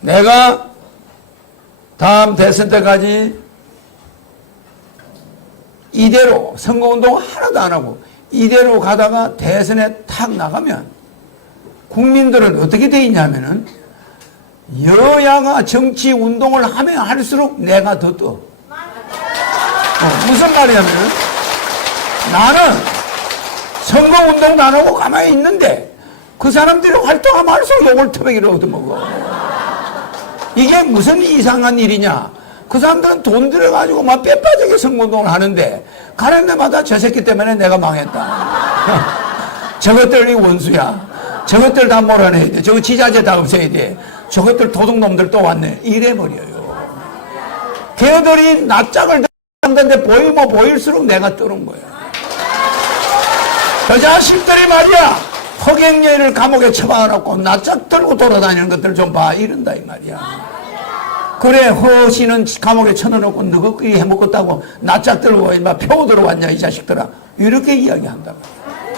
내가 다음 대선 때까지 이대로 선거운동 하나도 안 하고 이대로 가다가 대선에 탁 나가면 국민들은 어떻게 돼 있냐면은 여야가 정치 운동을 하면 할수록 내가 더 떠. 어, 무슨 말이냐면은 나는 선거 운동도 안 하고 가만히 있는데 그 사람들이 활동하면 할수록 욕을 터벅이를 얻어먹어. 이게 무슨 이상한 일이냐? 그 사람들은 돈 들여가지고 막 빼빠지게 선거운동을 하는데 가는 데마다 저 새끼 때문에 내가 망했다. 저것들이 원수야. 저것들 다 몰아내야 돼. 저거 지자체 다 없애야 돼. 저것들 도둑놈들 또 왔네. 이래버려요. 걔들이 낯짝을 한다는데 보이면 보일수록 내가 뜨는 거야. 저 자식들이 말이야. 허경영을 감옥에 처박아놓고 낯짝 들고 돌아다니는 것들 좀 봐. 이런다 이 말이야. 그래 허씨는 감옥에 쳐넣어놓고 너희끼리 해먹었다고 낯짝 들고 막표 들어왔냐 이 자식들아. 이렇게 이야기한다.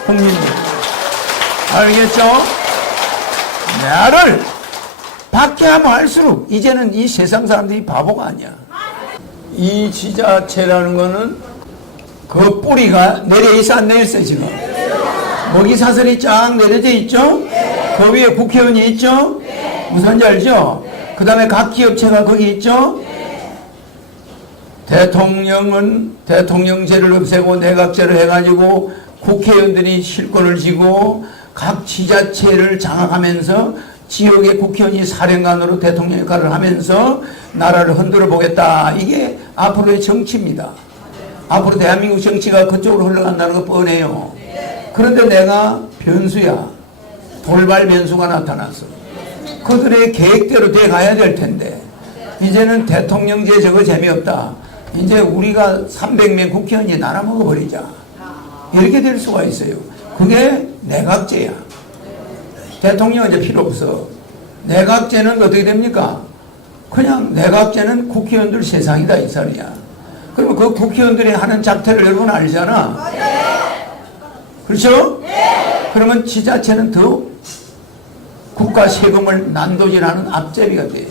국민들. 알겠죠? 나를 박해하면 할수록 이제는 이 세상 사람들이 바보가 아니야. 이 지자체라는 거는 그 뿌리가 내려 있어 안 내려 있어 지금? 먹이 사슬이 쫙 내려져 있죠? 그 위에 국회의원이 있죠? 무슨지 알죠? 그 다음에 각 기업체가 거기 있죠? 대통령은 대통령제를 없애고 내각제를 해가지고 국회의원들이 실권을 쥐고 각 지자체를 장악하면서 지역의 국회의원이 사령관으로 대통령 역할을 하면서 나라를 흔들어 보겠다. 이게 앞으로의 정치입니다. 앞으로 대한민국 정치가 그쪽으로 흘러간다는 거 뻔해요. 그런데 내가 변수야. 돌발 변수가 나타났어. 그들의 계획대로 돼 가야 될 텐데 이제는 대통령제 저거 재미없다. 이제 우리가 300명 국회의원이 나눠 먹어 버리자. 이렇게 될 수가 있어요. 그게 내각제야. 대통령 이제 필요 없어. 내각제는 어떻게 됩니까? 그냥 내각제는 국회의원들 세상이다 이 소리야. 그러면 그 국회의원들이 하는 작태를 여러분 알잖아. 그렇죠? 그러면 지자체는 더 국가 세금을 난도질하는 앞제비가 돼.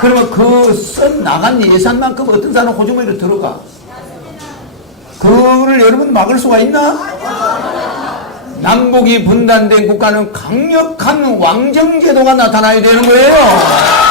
그러면 그써 나간 예산만큼 어떤 사람 호주머니로 들어가. 그거를 여러분 막을 수가 있나? 남북이 분단된 국가는 강력한 왕정제도가 나타나야 되는 거예요.